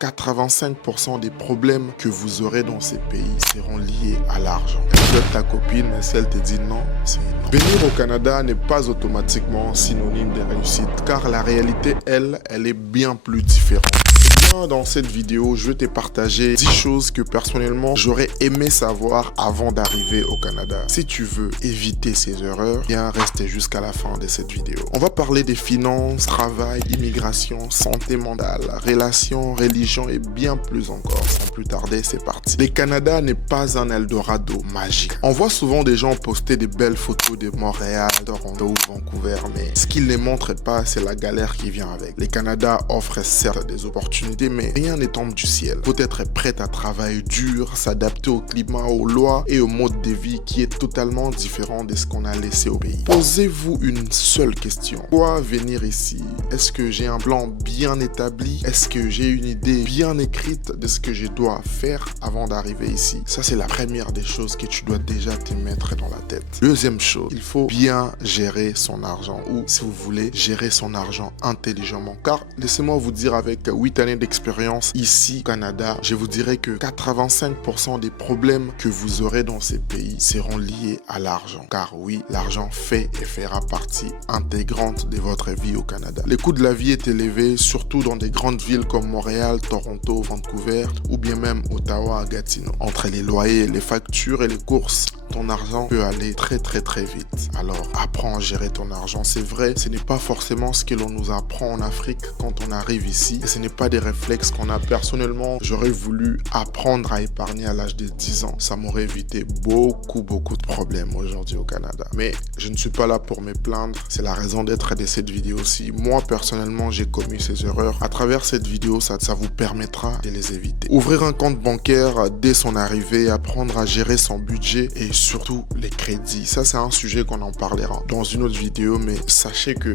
85% des problèmes que vous aurez dans ces pays seront liés à l'argent. Elle peut être ta copine, mais si elle te dit non, c'est non. Venir au Canada n'est pas automatiquement synonyme de réussite, car la réalité, elle est bien plus différente. Dans cette vidéo, je vais te partager 10 choses que personnellement j'aurais aimé savoir avant d'arriver au Canada. Si tu veux éviter ces erreurs, bien reste jusqu'à la fin de cette vidéo. On va parler des finances, travail, immigration, santé mentale, relations, religion et bien plus encore. Sans plus tarder, c'est parti. Le Canada n'est pas un Eldorado magique. On voit souvent des gens poster des belles photos de Montréal, Toronto ou Vancouver, mais ce qu'ils ne montrent pas, c'est la galère qui vient avec. Le Canada offre certes des opportunités, mais rien ne tombe du ciel. Faut être prêt à travailler dur, s'adapter au climat, aux lois et au mode de vie qui est totalement différent de ce qu'on a laissé au pays. Posez-vous une seule question. Pourquoi venir ici? Est-ce que j'ai un plan bien établi? Est-ce que j'ai une idée bien écrite de ce que je dois faire avant d'arriver ici? Ça, c'est la première des choses que tu dois déjà te mettre dans la tête. Deuxième chose, il faut bien gérer son argent ou, si vous voulez, gérer son argent intelligemment. Car, laissez-moi vous dire, avec 8 années d'expérience ici au Canada, je vous dirais que 85% des problèmes que vous aurez dans ces pays seront liés à l'argent. Car oui, l'argent fait et fera partie intégrante de votre vie au Canada. Le coût de la vie est élevé, surtout dans des grandes villes comme Montréal, Toronto, Vancouver ou bien même Ottawa, Gatineau. Entre les loyers, les factures et les courses, ton argent peut aller très vite. Alors, apprends à gérer ton argent. C'est vrai, ce n'est pas forcément ce que l'on nous apprend en Afrique quand on arrive ici. Et ce n'est pas des réflexes qu'on a. Personnellement, j'aurais voulu apprendre à épargner à l'âge de 10 ans. Ça m'aurait évité beaucoup de problèmes aujourd'hui au Canada. Mais je ne suis pas là pour me plaindre. C'est la raison d'être de cette vidéo-ci. Moi, personnellement, j'ai commis ces erreurs. À travers cette vidéo, ça vous permettra de les éviter. Ouvrir un compte bancaire dès son arrivée, apprendre à gérer son budget et surtout les crédits. Ça, c'est un sujet qu'on en parlera dans une autre vidéo, mais sachez que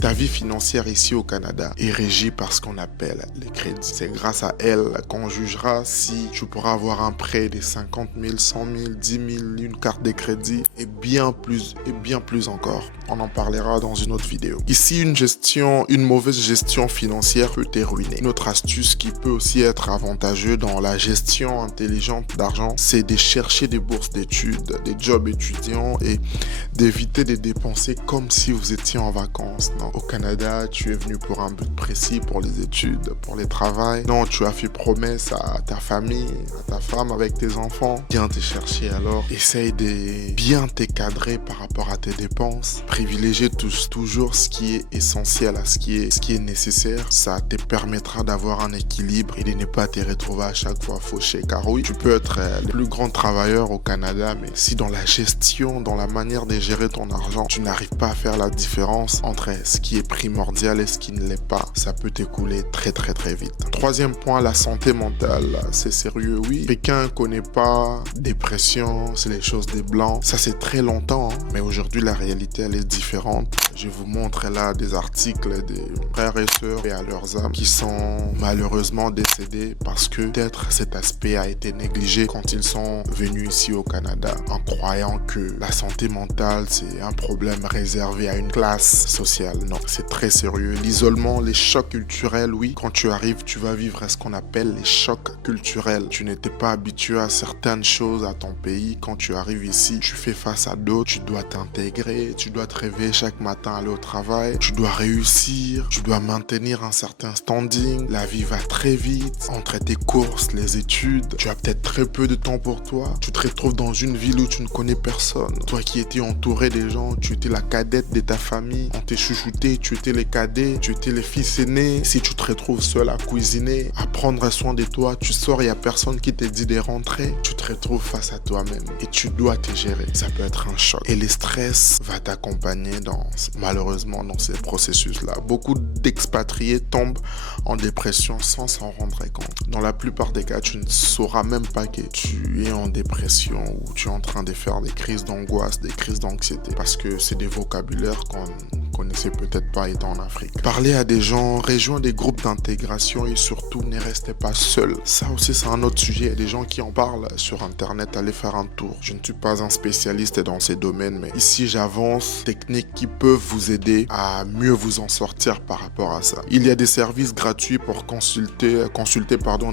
ta vie financière ici au Canada est régie par ce qu'on appelle les crédits. C'est grâce à elle qu'on jugera si tu pourras avoir un prêt de 50 000, 100 000, 10 000, une carte de crédit et bien plus encore. On en parlera dans une autre vidéo. Ici, une mauvaise gestion financière peut te ruiner. Une autre astuce qui peut aussi être avantageuse dans la gestion intelligente d'argent, c'est de chercher des bourses d'études, des jobs étudiants et d'éviter de dépenser comme si vous étiez en vacances. Non, au Canada, tu es venu pour un but précis, pour les études, pour les travail. Non, tu as fait promesse à ta famille, à ta femme, avec tes enfants. Viens te chercher alors. Essaye de bien te cadrer par rapport à tes dépenses. Privilégier toujours ce qui est essentiel à ce qui est nécessaire. Ça te permettra d'avoir un équilibre et de ne pas te retrouver à chaque fois fauché. Car oui, tu peux être le plus grand travailleur au Canada, mais si dans la gestion, dans la manière de gérer ton argent, tu n'arrives pas à faire la différence entre ce qui est primordial et ce qui ne l'est pas, ça peut t'écouler très vite. Troisième point, la santé mentale. C'est sérieux, oui. Quelqu'un ne connaît pas dépression, c'est les choses des blancs. Ça, c'est très longtemps, hein. Mais aujourd'hui, la réalité, elle est différente. Je vous montre là des articles des frères et sœurs et à leurs âmes qui sont malheureusement décédés parce que peut-être cet aspect a été négligé quand ils sont venus ici au Canada en croyant que la santé mentale, c'est un problème réservé à une classe sociale. Non, c'est très sérieux. L'isolement, les chocs culturels, oui. Quand tu arrives, tu vas vivre ce qu'on appelle les chocs culturels. Tu n'étais pas habitué à certaines choses à ton pays. Quand tu arrives ici, tu fais face à d'autres. Tu dois t'intégrer. Tu dois te réveiller chaque matin, aller au travail. Tu dois réussir. Tu dois maintenir un certain standing. La vie va très vite. Entre tes courses, les études, tu as peut-être très peu de temps pour toi. Tu te retrouves dans une ville où tu ne connais personne. Toi qui étais entouré des gens, tu étais la cadette de ta famille. On t'est chouchouté, tu étais les cadets, tu étais les fils aînés. Si tu te retrouves seul à cuisiner, à prendre soin de toi, tu sors, il n'y a personne qui te dit de rentrer. Tu te retrouves face à toi-même et tu dois te gérer. Ça peut être un choc. Et le stress va t'accompagner malheureusement dans ces processus-là. Beaucoup d'expatriés tombent en dépression sans s'en rendre compte. Dans la plupart des cas, tu ne sauras même pas que tu es en dépression ou tu es en train de faire des crises d'angoisse, des crises d'anxiété, parce que c'est des vocabulaires qu'on connaissez peut-être pas étant en Afrique. Parlez à des gens, rejoignez des groupes d'intégration et surtout ne restez pas seul. Ça aussi c'est un autre sujet, il y a des gens qui en parlent sur internet, allez faire un tour. Je ne suis pas un spécialiste dans ces domaines, mais ici j'avance techniques qui peuvent vous aider à mieux vous en sortir par rapport à ça. Il y a des services gratuits pour consulter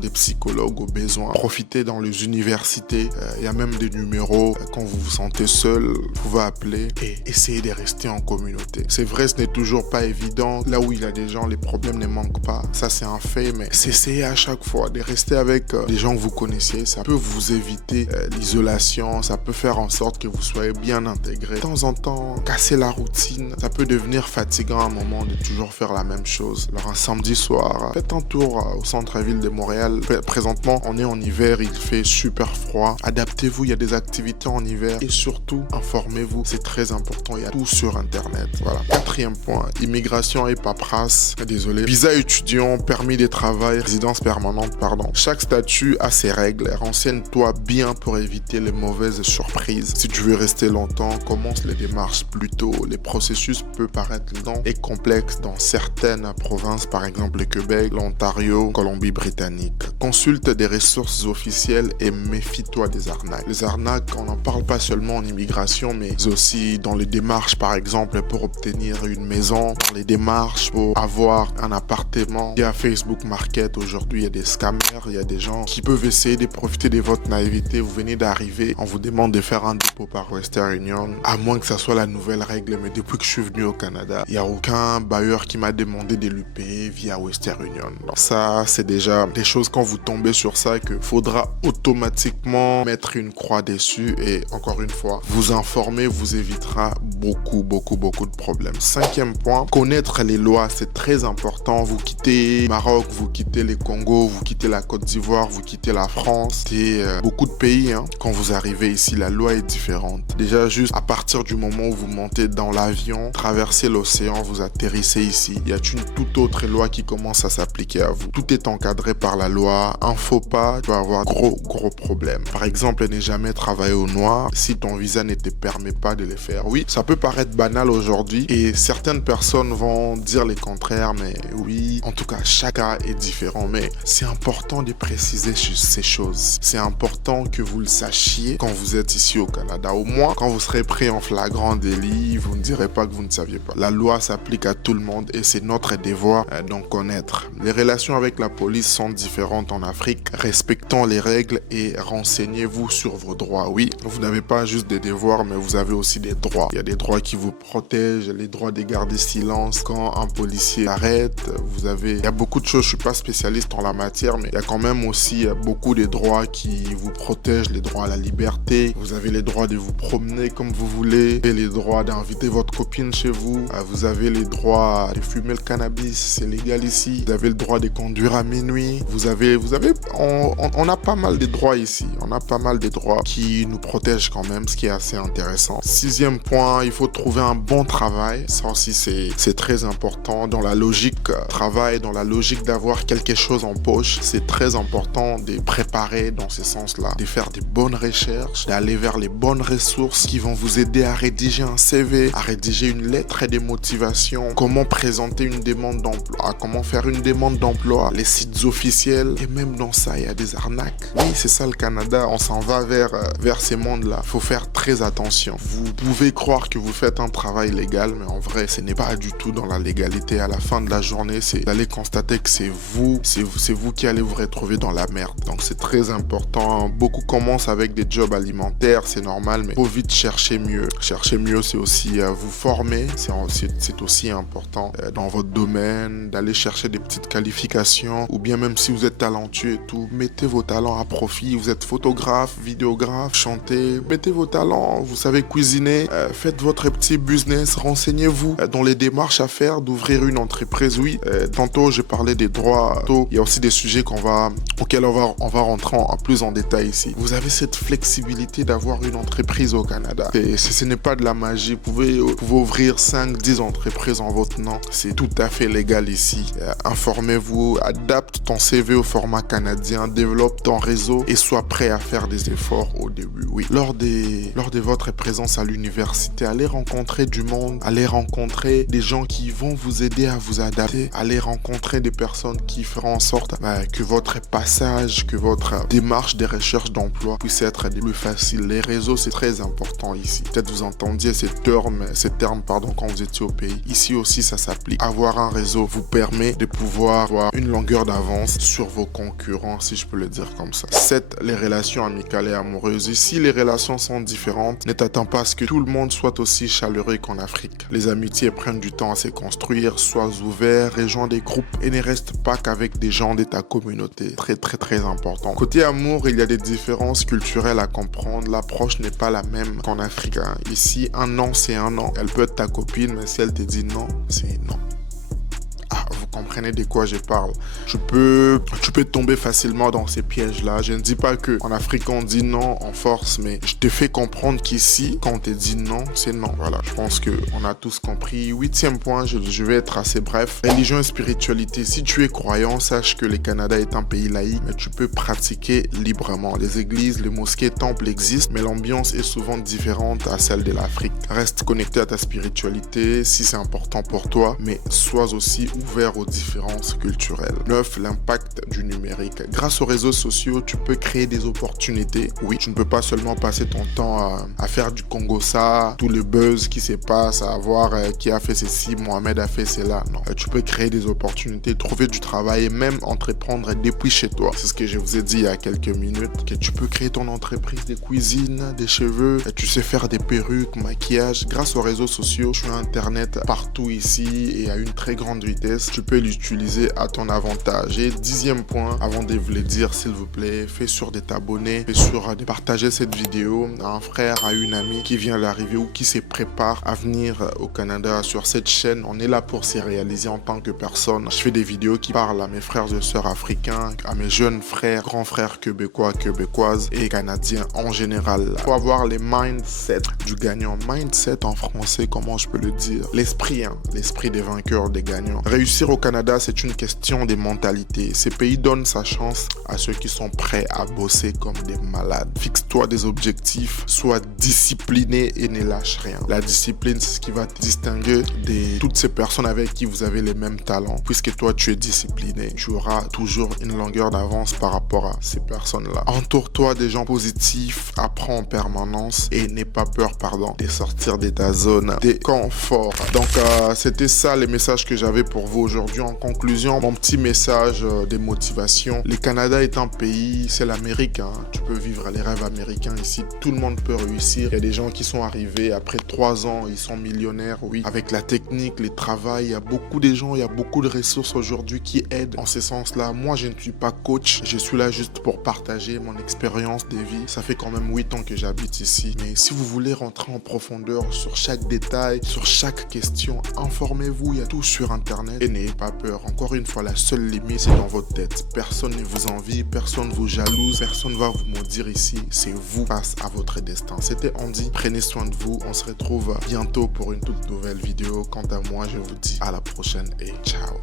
des psychologues au besoin. Profitez dans les universités, il y a même des numéros. Quand vous vous sentez seul, vous pouvez appeler et essayer de rester en communauté. C'est vrai, ce n'est toujours pas évident. Là où il y a des gens, les problèmes ne manquent pas. Ça, c'est un fait, mais essayez à chaque fois de rester avec des gens que vous connaissiez. Ça peut vous éviter l'isolation. Ça peut faire en sorte que vous soyez bien intégré. De temps en temps, casser la routine. Ça peut devenir fatigant à un moment de toujours faire la même chose. Alors, un samedi soir, faites un tour au centre-ville de Montréal. Présentement, on est en hiver, il fait super froid. Adaptez-vous, il y a des activités en hiver et surtout, informez-vous. C'est très important, il y a tout sur Internet. Voilà. 4e point, immigration et paperasse. Désolé. Visa étudiant, permis de travail, résidence permanente, pardon. Chaque statut a ses règles. Renseigne-toi bien pour éviter les mauvaises surprises. Si tu veux rester longtemps, commence les démarches plus tôt. Les processus peuvent paraître longs et complexes dans certaines provinces, par exemple le Québec, l'Ontario, Colombie-Britannique. Consulte des ressources officielles et méfie-toi des arnaques. Les arnaques, on n'en parle pas seulement en immigration, mais aussi dans les démarches, par exemple, pour obtenir une maison, dans les démarches pour avoir un appartement. Il y a Facebook Market, aujourd'hui, il y a des scammers, il y a des gens qui peuvent essayer de profiter de votre naïveté. Vous venez d'arriver, on vous demande de faire un dépôt par Western Union, à moins que ça soit la nouvelle règle, mais depuis que je suis venu au Canada, il n'y a aucun bailleur qui m'a demandé de lui payer via Western Union. Donc ça, c'est déjà des choses quand vous tombez sur ça que faudra automatiquement mettre une croix dessus et encore une fois, vous informer vous évitera beaucoup de problèmes. 5e point, connaître les lois, c'est très important. Vous quittez Maroc, vous quittez les Congo, vous quittez la Côte d'Ivoire, vous quittez la France, c'est beaucoup de pays. Quand vous arrivez ici, la loi est différente. Déjà, juste à partir du moment où vous montez dans l'avion, traversez l'océan, vous atterrissez ici, il y a une toute autre loi qui commence à s'appliquer à vous. Tout est encadré par la loi. Un faux pas, tu vas avoir gros problèmes. Par exemple, ne jamais travailler au noir si ton visa ne te permet pas de le faire. Oui, ça peut paraître banal aujourd'hui et certaines personnes vont dire le contraire, mais oui, en tout cas, chaque cas est différent. Mais c'est important de préciser ces choses. C'est important que vous le sachiez quand vous êtes ici au Canada. Au moins, quand vous serez pris en flagrant délit, vous ne direz pas que vous ne saviez pas. La loi s'applique à tout le monde et c'est notre devoir d'en connaître. Les relations avec la police sont différentes en Afrique. Respectons les règles et renseignez-vous sur vos droits. Oui, vous n'avez pas juste des devoirs, mais vous avez aussi des droits. Il y a des droits qui vous protègent, les droits de garder silence quand un policier arrête. Il y a beaucoup de choses, je suis pas spécialiste en la matière, mais il y a quand même aussi beaucoup de droits qui vous protègent, les droits à la liberté. Vous avez les droits de vous promener comme vous voulez, et les droits d'inviter votre copine chez vous. Vous avez les droits de fumer le cannabis, c'est légal ici. Vous avez le droit de conduire à minuit. On a pas mal de droits ici. On a pas mal de droits qui nous protègent quand même, ce qui est assez intéressant. 6e point, il faut trouver un bon travail. Ça aussi, c'est très important. Dans la logique travail, dans la logique d'avoir quelque chose en poche, c'est très important de préparer dans ce sens-là, de faire des bonnes recherches, d'aller vers les bonnes ressources qui vont vous aider à rédiger un CV, à rédiger une lettre de motivation, comment présenter une demande d'emploi, comment faire une demande d'emploi, les sites officiels. Et même dans ça, il y a des arnaques. Oui, c'est ça le Canada. On s'en va vers ces mondes-là. Il faut faire très attention. Vous pouvez croire que vous faites un travail légal, mais en vrai, ce n'est pas du tout dans la légalité. À la fin de la journée, c'est d'aller constater que c'est vous qui allez vous retrouver dans la merde. Donc c'est très important. Beaucoup commencent avec des jobs alimentaires, c'est normal, mais il faut vite chercher mieux. Chercher mieux, c'est aussi vous former. C'est aussi important dans votre domaine, d'aller chercher des petites qualifications, ou bien même si vous êtes talentueux et tout, mettez vos talents à profit. Vous êtes photographe, vidéographe, chantez, mettez vos talents, vous savez cuisiner, faites votre petit business, renseignez-vous dans les démarches à faire d'ouvrir une entreprise. Oui, tantôt j'ai parlé des droits, il y a aussi des sujets auxquels on va rentrer plus en détail ici. Vous avez cette flexibilité d'avoir une entreprise au Canada. Ce n'est pas de la magie, vous pouvez ouvrir 5-10 entreprises en votre nom, c'est tout à fait légal ici. Informez-vous, adapte ton CV au format canadien, développe ton réseau et sois prêt à faire des efforts au début. Oui, lors de votre présence à l'université, allez rencontrer du monde, allez rencontrer des gens qui vont vous aider à vous adapter. Allez rencontrer des personnes qui feront en sorte que votre passage, que votre démarche des recherches d'emploi puisse être plus facile. Les réseaux, c'est très important ici. Peut-être vous entendiez ces termes quand vous étiez au pays. Ici aussi, ça s'applique. Avoir un réseau vous permet de pouvoir avoir une longueur d'avance sur vos concurrents, si je peux le dire comme ça. 7. Les relations amicales et amoureuses. Ici, les relations sont différentes. Ne t'attends pas à ce que tout le monde soit aussi chaleureux qu'en Afrique. Les amitiés prennent du temps à se construire. Sois ouvert, rejoins des groupes et ne reste pas qu'avec des gens de ta communauté. Très important. Côté amour, il y a des différences culturelles à comprendre. L'approche n'est pas la même qu'en Afrique. Ici, un non, c'est un non. Elle peut être ta copine, mais si elle te dit non, c'est non. Vous comprenez de quoi je parle. Tu peux tomber facilement dans ces pièges-là. Je ne dis pas qu'en Afrique, on dit non en force, mais je te fais comprendre qu'ici, quand on te dit non, c'est non. Voilà, je pense qu'on a tous compris. 8e point, je vais être assez bref. Religion et spiritualité. Si tu es croyant, sache que le Canada est un pays laïque, mais tu peux pratiquer librement. Les églises, les mosquées, temples existent, mais l'ambiance est souvent différente à celle de l'Afrique. Reste connecté à ta spiritualité si c'est important pour toi, mais sois aussi ouvert aux différences culturelles. 9. L'impact du numérique. Grâce aux réseaux sociaux, tu peux créer des opportunités. Oui, tu ne peux pas seulement passer ton temps à faire du Congo-ça, tout le buzz qui se passe, à voir qui a fait ceci, Mohamed a fait cela. Non, tu peux créer des opportunités, trouver du travail et même entreprendre depuis chez toi. C'est ce que je vous ai dit il y a quelques minutes, que tu peux créer ton entreprise de cuisine, des cheveux, et tu sais faire des perruques, maquillage. Grâce aux réseaux sociaux, tu as Internet partout ici et à une très grande vitesse. Tu peux l'utiliser à ton avantage. Et 10e point, avant de vous le dire, s'il vous plaît, fais sûr de t'abonner, fais sûr de partager cette vidéo à un frère, à une amie qui vient d'arriver ou qui se prépare à venir au Canada. Sur cette chaîne, on est là pour s'y réaliser en tant que personne. Je fais des vidéos qui parlent à mes frères et sœurs africains, à mes jeunes frères, grands frères québécois, québécoises et canadiens en général. Il faut avoir les mindset du gagnant. Mindset en français, comment je peux le dire? L'esprit, l'esprit des vainqueurs, des gagnants. Réussir au Canada, c'est une question de mentalité. Ces pays donnent sa chance à ceux qui sont prêts à bosser comme des malades. Fixe-toi des objectifs, sois discipliné et ne lâche rien. La discipline, c'est ce qui va te distinguer de toutes ces personnes avec qui vous avez les mêmes talents. Puisque toi, tu es discipliné, tu auras toujours une longueur d'avance par rapport à ces personnes-là. Entoure-toi des gens positifs, apprends en permanence et n'aie pas peur, de sortir de ta zone de confort. Donc, c'était ça les messages que j'avais pour vous aujourd'hui. En conclusion, mon petit message de motivation. Le Canada est un pays, c'est l'Amérique. Tu peux vivre les rêves américains ici. Tout le monde peut réussir. Il y a des gens qui sont arrivés après 3 ans, ils sont millionnaires, oui. Avec la technique, le travail, il y a beaucoup de gens, il y a beaucoup de ressources aujourd'hui qui aident en ce sens-là. Moi, je ne suis pas coach. Je suis là juste pour partager mon expérience de vie. Ça fait quand même 8 ans que j'habite ici. Mais si vous voulez rentrer en profondeur sur chaque détail, sur chaque question, informez-vous. Il y a tout sur Internet. Et n'ayez pas peur. Encore une fois, la seule limite, c'est dans votre tête. Personne ne vous envie, personne ne vous jalouse, personne ne va vous maudire ici. C'est vous face à votre destin. C'était Andy. Prenez soin de vous. On se retrouve bientôt pour une toute nouvelle vidéo. Quant à moi, je vous dis à la prochaine et ciao.